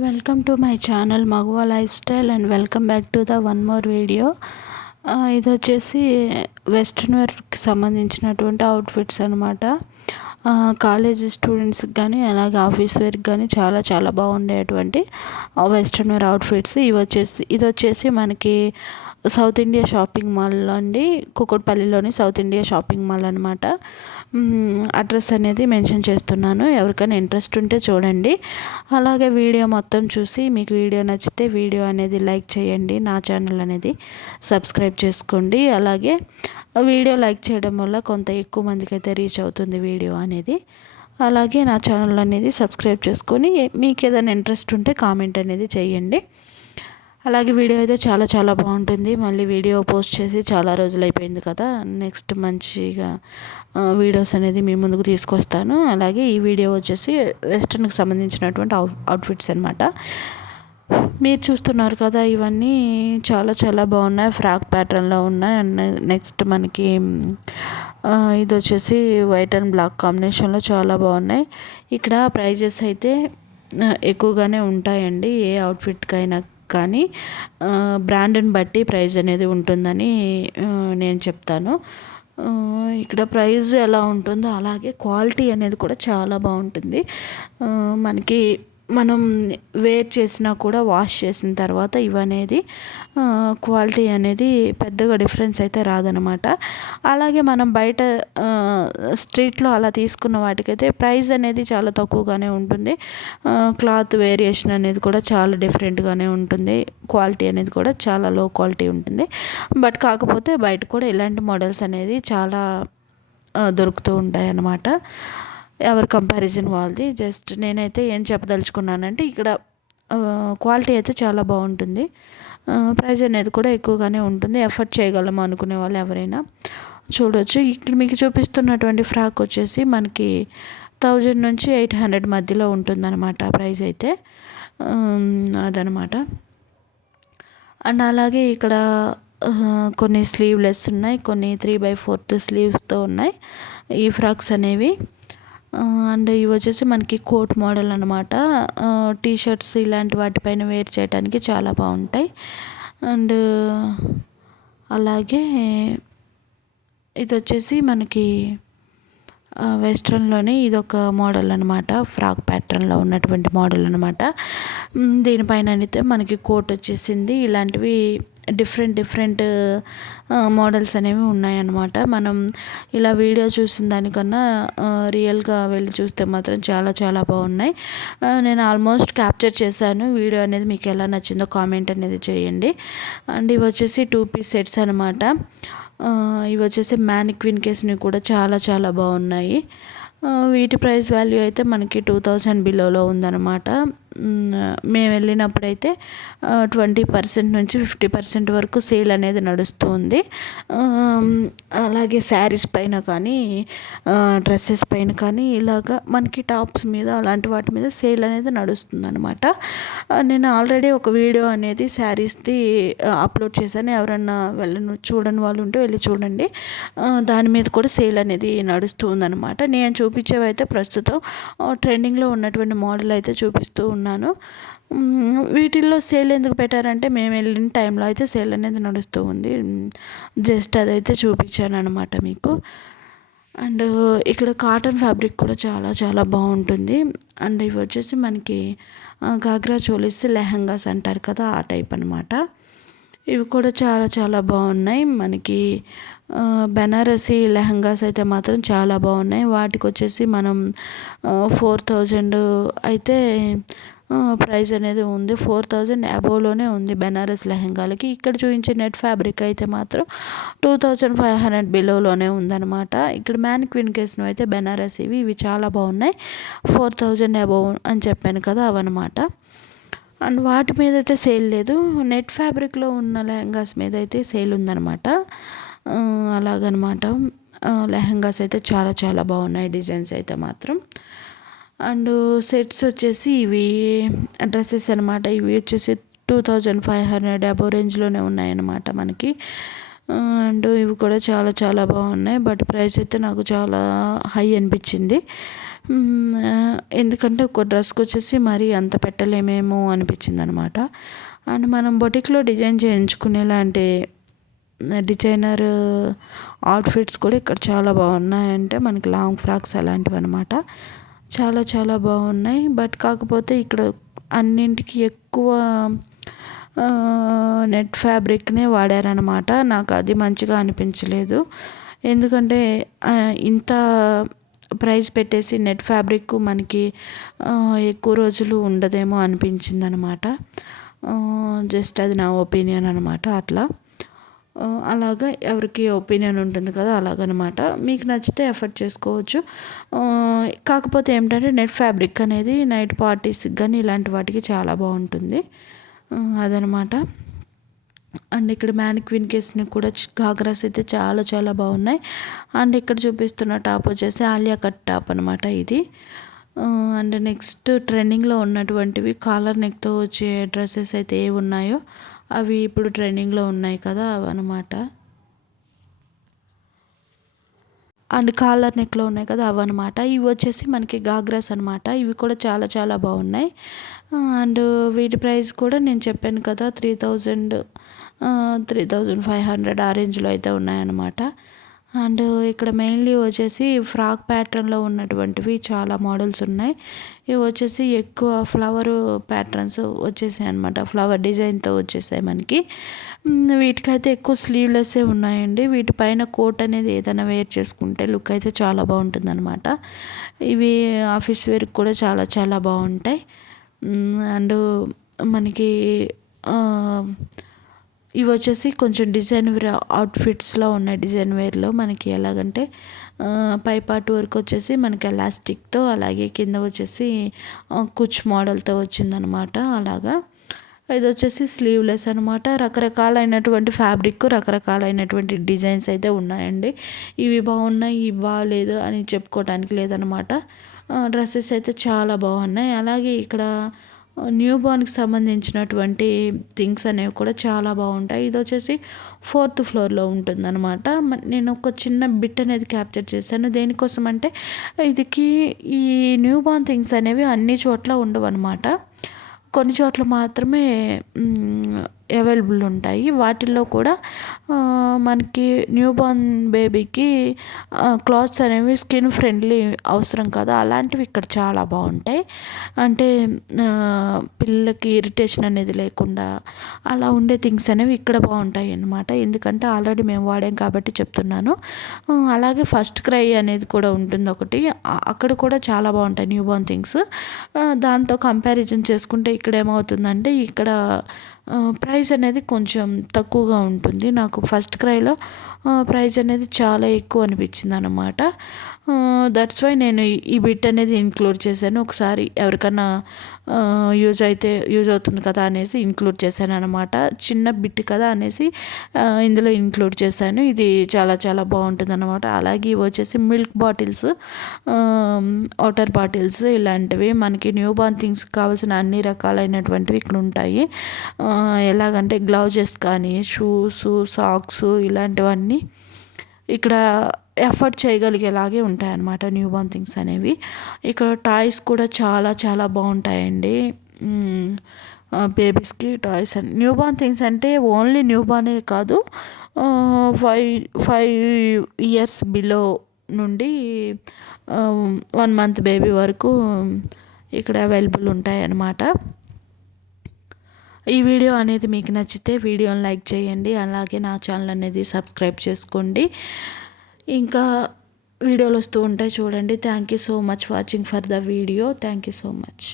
Welcome to my channel మగువా life style and welcome back to the one more video. ఇది వచ్చేసి western వేర్కి సంబంధించినటువంటి అవుట్ఫిట్స్ అనమాట. కాలేజ్ స్టూడెంట్స్కి కానీ అలాగే ఆఫీస్ వేర్కి కానీ చాలా చాలా బాగుండేటువంటి వెస్ట్రన్ వేర్ అవుట్ఫిట్స్. ఇది వచ్చేసి మనకి సౌత్ ఇండియా షాపింగ్ మాల్లో అండి, కూకట్పల్లిలోని సౌత్ ఇండియా షాపింగ్ మాల్ అనమాట. అడ్రస్ అనేది మెన్షన్ చేస్తున్నాను, ఎవరికైనా ఇంట్రెస్ట్ ఉంటే చూడండి. అలాగే వీడియో మొత్తం చూసి మీకు వీడియో నచ్చితే వీడియో అనేది లైక్ చేయండి, నా ఛానల్ అనేది సబ్స్క్రైబ్ చేసుకోండి. అలాగే వీడియో లైక్ చేయడం వల్ల కొంత ఎక్కువ మందికి అయితే రీచ్ అవుతుంది వీడియో అనేది. అలాగే నా ఛానల్ అనేది సబ్స్క్రైబ్ చేసుకొని మీకు ఏదైనా ఇంట్రెస్ట్ ఉంటే కామెంట్ అనేది చేయండి. అలాగే వీడియో అయితే చాలా చాలా బాగుంటుంది. మళ్ళీ వీడియో పోస్ట్ చేసి చాలా రోజులు అయిపోయింది కదా, నెక్స్ట్ మంచిగా వీడియోస్ అనేది మీ ముందుకు తీసుకొస్తాను. అలాగే ఈ వీడియో వచ్చేసి వెస్ట్రన్కి సంబంధించినటువంటి అవుట్ఫిట్స్ అనమాట. మీరు చూస్తున్నారు కదా, ఇవన్నీ చాలా చాలా బాగున్నాయి, ఫ్రాక్ ప్యాటర్న్లో ఉన్నాయి. అండ్ నెక్స్ట్ మనకి ఇది వచ్చేసి వైట్ అండ్ బ్లాక్ కాంబినేషన్లో చాలా బాగున్నాయి. ఇక్కడ ప్రైజెస్ అయితే ఎక్కువగానే ఉంటాయండి, ఏ అవుట్ఫిట్కైనా కానీ బ్రాండ్ని బట్టి ప్రైస్ అనేది ఉంటుందని నేను చెప్తాను. ఇక్కడ ప్రైస్ ఎలా ఉంటుందో అలాగే క్వాలిటీ అనేది కూడా చాలా బాగుంటుంది. మనకి మనం వేర్ చేసినా కూడా వాష్ చేసిన తర్వాత ఇవనేది క్వాలిటీ అనేది పెద్దగా డిఫరెన్స్ అయితే రాదనమాట. అలాగే మనం బయట స్ట్రీట్లో అలా తీసుకున్న వాటికైతే ప్రైస్ అనేది చాలా తక్కువగానే ఉంటుంది. క్లాత్ వేరియేషన్ అనేది కూడా చాలా డిఫరెంట్గానే ఉంటుంది, క్వాలిటీ అనేది కూడా చాలా లో క్వాలిటీ ఉంటుంది. బట్ కాకపోతే బయట కూడా ఇలాంటి మోడల్స్ అనేది చాలా దొరుకుతూ ఉంటాయి అన్నమాట. ఎవరి కంపారిజన్ వాళ్ళది. జస్ట్ నేనైతే ఏం చెప్పదలుచుకున్నానంటే ఇక్కడ క్వాలిటీ అయితే చాలా బాగుంటుంది, ప్రైస్ అనేది కూడా ఎక్కువగానే ఉంటుంది. ఎఫర్ట్ చేయగలము అనుకునే వాళ్ళు ఎవరైనా చూడవచ్చు. ఇక్కడ మీకు చూపిస్తున్నటువంటి ఫ్రాక్ వచ్చేసి మనకి 1000 నుంచి 800 మధ్యలో ఉంటుందన్నమాట ప్రైస్ అయితే. అదనమాట. అండ్ అలాగే ఇక్కడ కొన్ని స్లీవ్లెస్ ఉన్నాయి, కొన్ని 3/4 స్లీవ్స్తో ఉన్నాయి ఈ ఫ్రాక్స్ అనేవి. అండ్ ఇవి వచ్చేసి మనకి కోట్ మోడల్ అనమాట. టీషర్ట్స్ ఇలాంటి వాటిపైన వేర్ చేయడానికి చాలా బాగుంటాయి. అండ్ అలాగే ఇది వచ్చేసి మనకి వెస్ట్రన్లోనే ఇదొక మోడల్ అనమాట, ఫ్రాక్ ప్యాటర్న్లో ఉన్నటువంటి మోడల్ అనమాట. దీనిపైన అయితే మనకి కోట్ వచ్చేసింది. ఇలాంటివి డిఫరెంట్ మోడల్స్ అనేవి ఉన్నాయన్నమాట. మనం ఇలా వీడియో చూసిన దానికన్నా రియల్గా వెళ్ళి చూస్తే మాత్రం చాలా చాలా బాగున్నాయి. నేను ఆల్మోస్ట్ క్యాప్చర్ చేశాను. వీడియో అనేది మీకు ఎలా నచ్చిందో కామెంట్ అనేది చేయండి. అండ్ ఇవి వచ్చేసి 2 పీస్ సెట్స్ అనమాట. ఇవి వచ్చేసి మ్యానిక్విన్ కేస్ని కూడా చాలా చాలా బాగున్నాయి. వీటి ప్రైస్ వాల్యూ అయితే మనకి 2000 బిలోలో ఉందన్నమాట. మేము వెళ్ళినప్పుడైతే 20% నుంచి 50% వరకు సేల్ అనేది నడుస్తూ ఉంది. అలాగే శారీస్ పైన కానీ డ్రెస్సెస్ పైన కానీ ఇలాగా మనకి టాప్స్ మీద అలాంటి వాటి మీద సేల్ అనేది నడుస్తుంది అనమాట. నేను ఆల్రెడీ ఒక వీడియో అనేది శారీస్ది అప్లోడ్ చేశాను, ఎవరన్నా చూడని వాళ్ళు ఉంటే వెళ్ళి చూడండి. దాని మీద కూడా సేల్ అనేది నడుస్తూ ఉందన్నమాట. నేను చూపించేవి అయితే ప్రస్తుతం ట్రెండింగ్లో ఉన్నటువంటి మోడల్ అయితే చూపిస్తూ ఉన్నాను. వీటిల్లో సేల్ ఎందుకు పెట్టారంటే మేము వెళ్ళిన టైంలో అయితే సేల్ అనేది నడుస్తూ ఉంది, జస్ట్ అదైతే చూపించాను అనమాట మీకు. అండ్ ఇక్కడ కాటన్ ఫ్యాబ్రిక్ కూడా చాలా చాలా బాగుంటుంది. అండ్ ఇవి వచ్చేసి మనకి గాగ్రా చోలీస్ లెహంగాస్ అంటారు కదా, ఆ టైప్ అనమాట. ఇవి కూడా చాలా చాలా బాగున్నాయి. మనకి బెనారసీ లెహంగాస్ అయితే మాత్రం చాలా బాగున్నాయి. వాటికి వచ్చేసి మనం 4000 అయితే ప్రైస్ అనేది ఉంది. 4000 అబోవ్లోనే ఉంది బెనారస్ లెహంగాలకి. ఇక్కడ చూపించే నెట్ ఫ్యాబ్రిక్ అయితే మాత్రం 2500 బిలోలోనే ఉందన్నమాట. ఇక్కడ మ్యానిక్విన్ కేస్ను అయితే బెనారసీవి, ఇవి చాలా బాగున్నాయి. 4000 అబోవ్ అని చెప్పాను కదా, అవన్నమాట. అండ్ వాటి మీద అయితే సేల్ లేదు, నెట్ ఫ్యాబ్రిక్లో ఉన్న లెహంగాస్ మీద అయితే సేల్ ఉందన్నమాట. అలాగనమాట. లెహంగాస్ అయితే చాలా చాలా బాగున్నాయి, డిజైన్స్ అయితే మాత్రం. అండ్ సెట్స్ వచ్చేసి ఇవి డ్రెస్సెస్ అనమాట. ఇవి వచ్చేసి 2500 అబోవ్ రేంజ్లోనే ఉన్నాయన్నమాట మనకి. అండ్ ఇవి కూడా చాలా చాలా బాగున్నాయి. బట్ ప్రైస్ అయితే నాకు చాలా హై అనిపించింది. ఎందుకంటే ఒక డ్రెస్కి వచ్చేసి మరీ అంత పెట్టలేమేమో అనిపించింది అనమాట. అండ్ మనం బొటిక్లో డిజైన్ చేయించుకునేలాంటి డిజైనర్ అవుట్ఫిట్స్ కూడా ఇక్కడ చాలా బాగున్నాయంటే మనకి లాంగ్ ఫ్రాక్స్ అలాంటివి అనమాట. చాలా చాలా బాగున్నాయి. బట్ కాకపోతే ఇక్కడ అన్నింటికి ఎక్కువ నెట్ ఫ్యాబ్రిక్నే వాడారనమాట. నాకు అది మంచిగా అనిపించలేదు. ఎందుకంటే ఇంత ప్రైస్ పెట్టేసి నెట్ ఫ్యాబ్రిక్ మనకి ఎక్కువ రోజులు ఉండదేమో అనిపించింది అనమాట. జస్ట్ అది నా ఒపీనియన్ అనమాట. అట్లా అలాగా ఎవరికి ఒపీనియన్ ఉంటుంది కదా, అలాగనమాట. మీకు నచ్చితే ఎఫర్ట్ చేసుకోవచ్చు. కాకపోతే ఏమిటంటే నెట్ ఫ్యాబ్రిక్ అనేది నైట్ పార్టీస్కి కానీ ఇలాంటి వాటికి చాలా బాగుంటుంది. అదనమాట. అండ్ ఇక్కడ మ్యానిక్విన్ కేస్ని కూడా గాగ్రాస్ అయితే చాలా చాలా బాగున్నాయి. అండ్ ఇక్కడ చూపిస్తున్న టాప్ వచ్చేసి ఆలియా కట్ టాప్ అనమాట ఇది. అండ్ నెక్స్ట్ ట్రెండింగ్లో ఉన్నటువంటివి కాలర్ నెక్తో వచ్చే డ్రెస్సెస్ అయితే ఏవి ఉన్నాయో అవి ఇప్పుడు ట్రెండింగ్లో ఉన్నాయి కదా, అవన్నమాట. అండ్ కాలర్ నెక్లో ఉన్నాయి కదా, అవన్నమాట. ఇవి వచ్చేసి మనకి గాగ్రాస్ అనమాట. ఇవి కూడా చాలా చాలా బాగున్నాయి. అండ్ వీటి ప్రైస్ కూడా నేను చెప్పాను కదా 3,500 ఆ రేంజ్లో అయితే ఉన్నాయన్నమాట. అండ్ ఇక్కడ మెయిన్లీ వచ్చేసి ఫ్రాక్ ప్యాటర్న్లో ఉన్నటువంటివి చాలా మోడల్స్ ఉన్నాయి. ఇవి వచ్చేసి ఎక్కువ ఫ్లవర్ ప్యాటర్న్స్ వచ్చేసాయి అనమాట. ఫ్లవర్ డిజైన్తో వచ్చేసాయి మనకి. వీటికైతే ఎక్కువ స్లీవ్లెస్సే ఉన్నాయండి. వీటిపైన కోట్ అనేది ఏదైనా వేర్ చేసుకుంటే లుక్ అయితే చాలా బాగుంటుంది అనమాట. ఇవి ఆఫీస్ వేర్కి కూడా చాలా చాలా బాగుంటాయి. అండ్ మనకి ఇవి వచ్చేసి కొంచెం డిజైన్ వేర్ అవుట్ఫిట్స్లో ఉన్నాయి. డిజైన్ వేర్లో మనకి ఎలాగంటే పై పార్ట్ వరకు వచ్చేసి మనకి ఎలాస్టిక్తో, అలాగే కింద వచ్చేసి కుచ్ మోడల్తో వచ్చిందనమాట. అలాగా ఇది వచ్చేసి స్లీవ్లెస్ అనమాట. రకరకాలైనటువంటి ఫ్యాబ్రిక్, రకరకాలైనటువంటి డిజైన్స్ అయితే ఉన్నాయండి. ఇవి బాగున్నాయి, ఇవి బాగాలేదు అని చెప్పుకోవడానికి లేదనమాట. డ్రెస్సెస్ అయితే చాలా బాగున్నాయి. అలాగే ఇక్కడ న్యూ బార్న్కి సంబంధించినటువంటి థింగ్స్ అనేవి కూడా చాలా బాగుంటాయి. ఇది వచ్చేసి 4th ఫ్లోర్లో ఉంటుందన్నమాట. నేను ఒక చిన్న బిట్ అనేది క్యాప్చర్ చేశాను. దేనికోసం అంటే ఇదికి ఈ న్యూ బార్న్ థింగ్స్ అనేవి అన్ని చోట్ల ఉండవు అనమాట. కొన్ని చోట్ల మాత్రమే అవైలబుల్ ఉంటాయి. వాటిల్లో కూడా మనకి న్యూ బార్న్ బేబీకి క్లాత్స్ అనేవి స్కిన్ ఫ్రెండ్లీ అవసరం కదా, అలాంటివి ఇక్కడ చాలా బాగుంటాయి. అంటే పిల్లలకి ఇరిటేషన్ అనేది లేకుండా అలా ఉండే థింగ్స్ అనేవి ఇక్కడ బాగుంటాయి అన్నమాట. ఎందుకంటే ఆల్రెడీ మేము వాడాం కాబట్టి చెప్తున్నాను. అలాగే ఫస్ట్ క్రై అనేది కూడా ఉంటుంది ఒకటి, అక్కడ కూడా చాలా బాగుంటాయి న్యూ బార్న్ థింగ్స్. దాంతో కంపారిజన్ చేసుకుంటే ఇక్కడ ఏమవుతుందంటే ఇక్కడ ప్రైస్ అనేది కొంచెం తక్కువగా ఉంటుంది. నాకు ఫస్ట్ క్రైలో ప్రైస్ అనేది చాలా ఎక్కువ అనిపించింది అనమాట. దట్స్ వై నేను ఈ బిట్ అనేది ఇంక్లూడ్ చేశాను. ఒకసారి ఎవరికన్నా యూజ్ అవుతుంది కదా అనేసి ఇంక్లూడ్ చేశాను అనమాట. చిన్న బిట్ కదా అనేసి ఇందులో ఇంక్లూడ్ చేశాను. ఇది చాలా చాలా బాగుంటుంది అనమాట. అలాగే ఇవి వచ్చేసి మిల్క్ బాటిల్స్, వాటర్ బాటిల్స్, ఇలాంటివి మనకి న్యూ బార్న్ థింగ్స్ కావాల్సిన అన్ని రకాలైనటువంటివి ఇక్కడ ఉంటాయి. ఎలాగంటే గ్లౌజెస్ కానీ, షూస్, సాక్స్, ఇలాంటివన్నీ ఇక్కడ ఎఫర్ట్ చేయగలిగేలాగే ఉంటాయన్నమాట న్యూ బార్న్ థింగ్స్ అనేవి. ఇక్కడ టాయ్స్ కూడా చాలా చాలా బాగుంటాయండి. బేబీస్కి toys and newborn things అంటే ఓన్లీ న్యూ బార్నే కాదు, 5 ఇయర్స్ బిలో నుండి 1 మంత్ బేబీ వరకు ఇక్కడ అవైలబుల్ ఉంటాయి అన్నమాట. ఈ వీడియో అనేది మీకు నచ్చితే వీడియోని లైక్ చేయండి. అలాగే నా ఛానల్ అనేది సబ్స్క్రైబ్ చేసుకోండి. ఇంకా వీడియోలు వస్తూ ఉంటాయి చూడండి. Thank you so much watching for the video. Thank you so much.